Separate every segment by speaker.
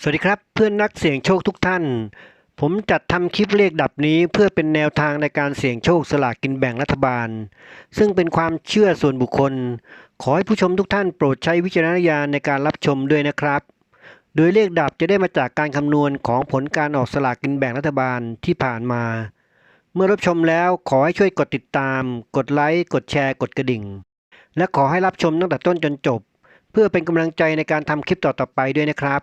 Speaker 1: สวัสดีครับเพื่อนนักเสี่ยงโชคทุกท่าน ผมจัดทำคลิปเลขดับนี้เพื่อเป็นแนวทางในการเสี่ยงโชคสลากกินแบ่งรัฐบาล ซึ่งเป็นความเชื่อส่วนบุคคล ขอให้ผู้ชมทุกท่านโปรดใช้วิจารณญาณในการรับชมด้วยนะครับ โดยเลขดับจะได้มาจากการคำนวณของผลการออกสลากกินแบ่งรัฐบาลที่ผ่านมา เมื่อรับชมแล้วขอให้ช่วยกดติดตาม กดไลค์กดแชร์กดกระดิ่ง และขอให้รับชมตั้งแต่ต้นจนจบ เพื่อเป็นกำลังใจในการทำคลิปต่อๆไปด้วยนะครับ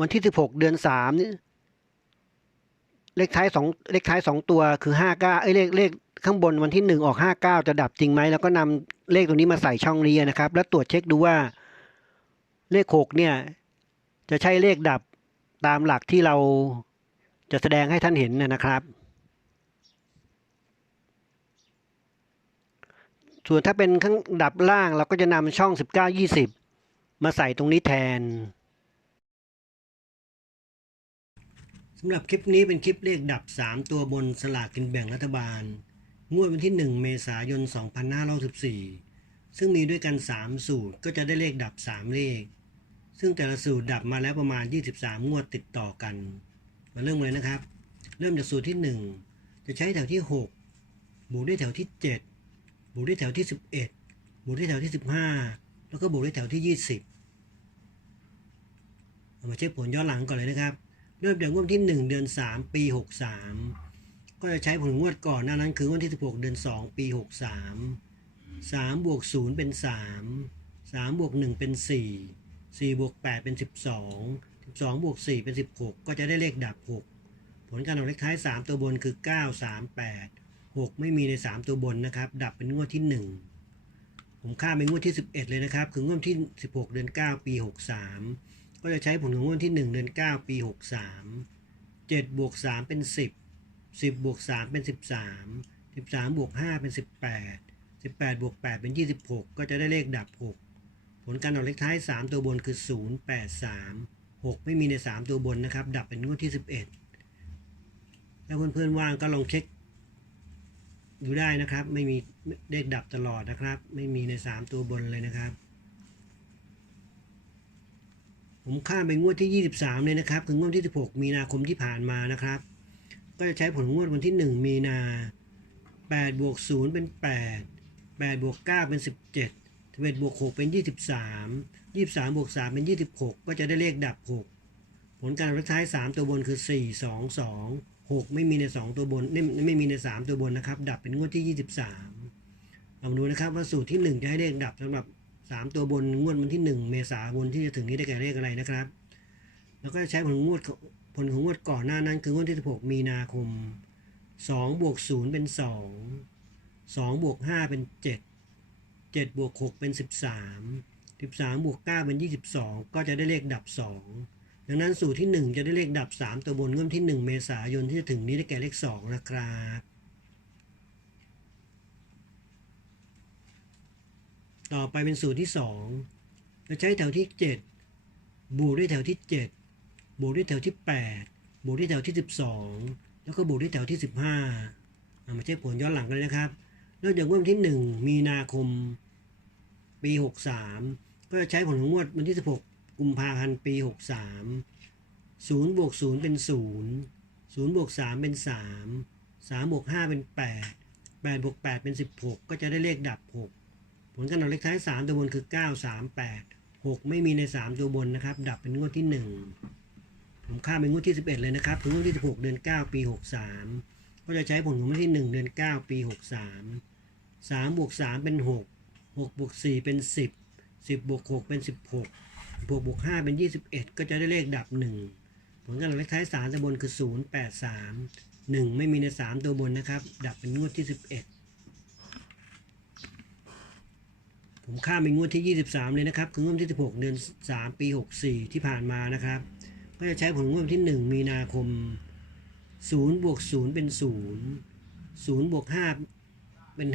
Speaker 1: วันที่16เดือน3นี่เลขท้ายสองเลขท้ายสองตัวคือ59เอ้ยเลขเลขข้างบนวันที่1ออก59จะดับจริงไหมแล้วก็นำเลขตัวนี้มาใส่ช่องนี้นะครับ แล้วตรวจเช็คดูว่าเลข6เนี่ย จะใช่เลขดับตามหลักที่เราจะแสดงให้ท่านเห็นนะครับ ส่วนถ้าเป็นข้างดับล่างเราก็จะนำช่อง 19 20 มาใส่ตรงนี้แทน สำหรับคลิปนี้เป็นคลิปเลขดับ 3 ตัวบนสลากกินแบ่งรัฐบาล งวดวันที่ 1 เมษายน 2514ซึ่งมีด้วยกัน 3 สูตรก็จะได้เลขดับ 3 เลข ซึ่งแต่ละสูตรดับมาแล้วประมาณ 23 งวดติดต่อกัน มาเริ่มเลยนะครับ เริ่มจากสูตรที่ 1 จะใช้แถวที่ 6 บวกด้วยแถวที่ 7 บวกด้วยแถวที่ 11 บวกด้วยแถวที่ 15 แล้วก็บวกด้วยแถวที่ 20 มาเช็คผลย้อนหลังก่อนเลยนะครับ เริ่มจากงวดที่ 1 เดือน 3 ปี 63 ก็จะใช้ผลงวดก่อนหน้านั้นคืองวดที่ 16 เดือน 2 ปี 63 3บวก0เป็น 3 3บวก1เป็น 4 4บวก8เป็น 12 12บวก4เป็น 16 ก็จะได้เลขดับ 6 ผลการออกเลขท้าย 3 ตัวบนคือ 9 3 8 6 ไม่มีใน 3 ตัวบนนะครับ ดับเป็นงวดที่ 1 ผมข้ามไปงวดที่ 11 เลยนะครับ คืองวดที่ 16 เดือน 9 ปี 63 ก็จะใช้ผลของงวดที่ 1 เดือน 9 ปี 63 7บวก3เป็น 10 10บวก3เป็น 13 13บวก5เป็น 18 18บวก8เป็น 26 ก็จะได้เลขดับ 6 ผลการออกเลขท้าย 3 ตัวบนคือ 0 8 3 6 ไม่มีใน 3 ตัวบนนะครับ ดับเป็นงวดที่ 11 ถ้าเพื่อนๆว่างก็ลองเช็คดูได้นะครับ ไม่มีเลขดับตลอดนะครับ ไม่มีใน 3 ตัวบนเลยนะครับ ผมข้ามไปงวดที่ 23 เลยนะครับ คืองวดที่ 16 มีนาคมที่ผ่านมานะครับ ก็จะใช้ผลงวดวันที่ 1 มีนา8บวก0เป็น 8 8บวก9เป็น 17 11บวก6เป็น 23 23บวก3เป็น 26 ก็จะได้เลขดับ 6 ผลการออกเลขท้าย 3 ตัวบนคือ 4 2 2 6 ไม่มีใน 2 ตัวบนไม่ไม่มีใน 3 ตัวบนนะครับ ดับเป็นงวดที่ 23เรามาดูนะครับว่าสูตรที่ 1 จะให้เลขดับสำหรับ 3 ตัวบนงวดวันที่ 1 เมษายนที่จะถึงนี้ได้แก่เลขอะไรนะครับ แล้วก็ใช้ผลงวดผลของงวดก่อนหน้านั้น คืองวดที่ 16 มีนาคม2บวก0เป็น 2 2บวก5เป็น 7 7บวก6เป็น 13 13บวก9เป็น 22 ก็จะได้เลขดับ 2 ดังนั้นสูตรที่ 1 จะได้เลขดับ 3 ตัวบนงวดที่ 1 เมษายนที่จะถึงนี้ได้แก่เลข 2 นะครับ ต่อไปเป็นสูตรที่2จะใช้แถวที่ 7 บวกด้วยแถวที่ 7 บวกด้วยแถวที่ 8 บวกที่แถวที่ 12 แล้วก็บวกที่แถวที่ 15เอามาเช็คผลย้อนหลังกันเลยนะครับเริ่มจากงวดวันที่ 1 มีนาคม ปี 63 ก็จะใช้ผลของงวดวันที่ 16 กุมภาพันธ์ปี 63 0บวก0เป็น 0 0บวก3เป็น 3 3บวก5เป็น 8 8บวก8เป็น 16 ก็จะได้เลขดับ 6 ผลการออกเลขท้าย 3 ตัวบนคือ 9 3 8 6 ไม่มีใน 3 ตัวบนนะครับ ดับเป็นงวดที่ 1 ผมข้ามเป็นงวดที่ 11 เลยนะครับ ถึงงวดที่ 16 เดือน 9 ปี 63 ก็จะใช้ผลของวันที่ 1 เดือน 9 ปี 63 3บวก3เป็น 6 6บวก4เป็น 10 10บวก6เป็น 16 บวกบวก5เป็น 21 ก็จะได้เลขดับ 1 ผลการออกเลขท้าย 3 ตัวบนคือ 0 8 3 1 ไม่มีใน 3 ตัวบนนะครับ ดับเป็นงวดที่ 11 ผมข้ามไปงวดที่ 23 เลยนะครับ คืองวดที่ 16 เดือน 3 ปี 64 ที่ผ่านมานะครับ ก็จะใช้ผลงวดที่ 1 มีนาคม0บวก0เป็น 0 0บวก5เป็น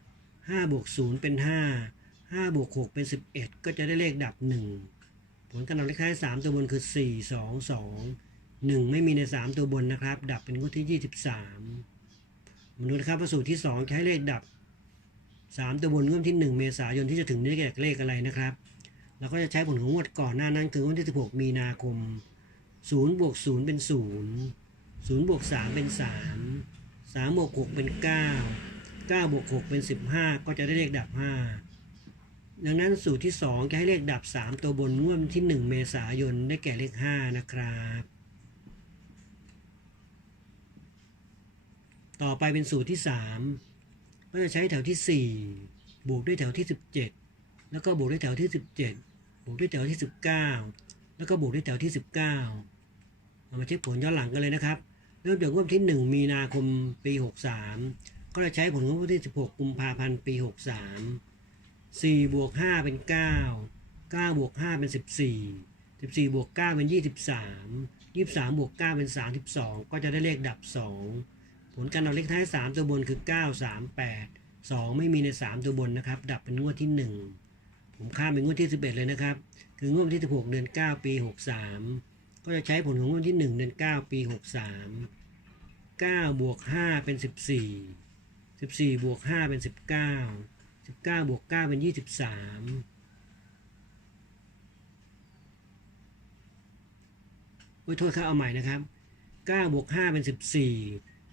Speaker 1: 5 5บวก0เป็น 5 5บวก6เป็น 11 ก็จะได้เลขดับ 1 ผลการออกเลขท้าย3ตัวบนคือ 4 2 2 1 ไม่มีใน 3 ตัวบนนะครับ ดับเป็นงวดที่ 23มาดูนะครับว่าสูตรที่ 2 ใช้เลขดับ 3 ตัวบนงวดที่ 1 เมษายนที่จะถึงนี้แก่เลขอะไรนะครับ เราก็จะใช้ผลของงวดก่อนหน้านั้นคืองวดที่ 16 มีนาคม0บวก0เป็น 0 0บวก3เป็น 3 3บวก6เป็น 9 9บวก6เป็น 15 ก็จะได้เลขดับ 5 ดังนั้นสูตรที่ 2 จะให้เลขดับ 3 ตัวบนงวดวันที่ 1 เมษายนได้แก่เลข 5 นะครับ ต่อไปเป็นสูตรที่ 3 ก็จะใช้แถวที่ 4 บวกด้วยแถวที่ 17 แล้วก็บวกด้วยแถวที่ 17 บวกด้วยแถวที่ 19 แล้วก็บวกด้วยแถวที่ 19เอามาเช็คผลย้อนหลังกันเลยนะครับ เริ่มจากงวดที่ 1 มีนาคมปี 63 ก็จะใช้ผลของวดที่ 16 กุมภาพันธ์ปี 63 4บวก5เป็น 9 9บวก5เป็น 14 14บวก9เป็น 23 23บวก9เป็น 32 ก็จะได้เลขดับ 2 ผลการออกเลขท้าย 3 ตัวบนคือ 9 3 8 2 ไม่มีใน 3 ตัวบนนะครับ ดับเป็นงวดที่ 1 ผมข้ามเป็นงวดที่ 11 เลยนะครับ คืองวดที่ 16 เดือน 9 ปี 63 ก็จะใช้ผลของงวดที่ 1 เดือน 9 ปี 63 9 บวก 5 เป็น 14 14 บวก 5 เป็น 19 19 บวก 9 เป็น 23โอ้ยโทษครับเอาใหม่นะครับ 9 บวก 5 เป็น 14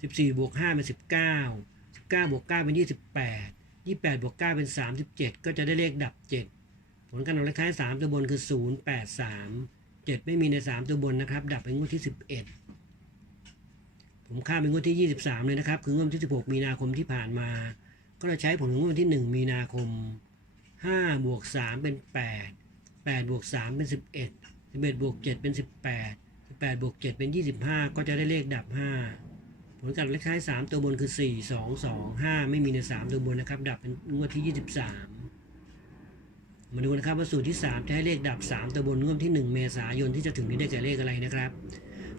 Speaker 1: 14บวก5เป็น19 19บวก9เป็น 28 28บวก9เป็น 37 ก็จะได้เลขดับ 7 ผลการออกเลขท้าย 3 ตัวบนคือ 0 8 3 7 ไม่มีใน 3 ตัวบนนะครับ ดับเป็นงวดที่ 11 ผมข้ามเป็นงวดที่ 23 เลยนะครับ คืองวดที่ 16 มีนาคมที่ผ่านมา ก็จะใช้ผลของงวดที่ 1 มีนาคม5บวก3เป็น 8 8บวก3เป็น 11 11บวก7เป็น 18 18บวก7เป็น 25 ก็จะได้เลขดับ 5 ลการเลขท้าย 3 ตัวบนคือ 4 2 2 5 ไม่มีใน 3 ตัวบนนะครับ ดับเป็นงวดที่ 23 มาดูนะครับว่าสูตรที่ 3 จะให้เลขดับ 3 ตัวบนงวดที่ 1 เมษายนที่จะถึงนี้ได้แก่เลขอะไรนะครับ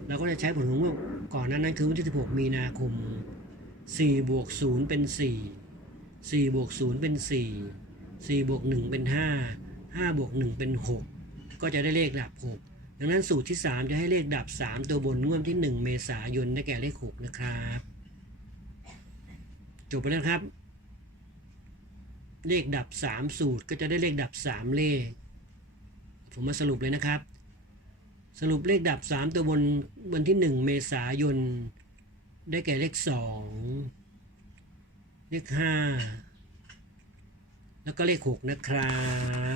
Speaker 1: เราก็จะใช้ผลของงวดก่อนนั้นนั้นคือวันที่ 16 มีนาคม 4 บวก 0 เป็น 4 4 บวก 0 เป็น 4 4 บวก 1 เป็น 5 5 บวก 1 เป็น 6 ก็จะได้เลขดับ 6 ดังนั้นสูตรที่ 3 จะให้เลขดับ 3 ตัวบนงวดที่ 1 เมษายนได้แก่เลข 6 นะครับ จบไปแล้วครับ เลขดับ 3 สูตรก็จะได้เลขดับ 3 เลข ผมมาสรุปเลยนะครับ สรุปเลขดับ 3 ตัวบนวันที่ 1 เมษายน ได้แก่เลข 2 เลข 5 แล้วก็เลข 6 นะครับ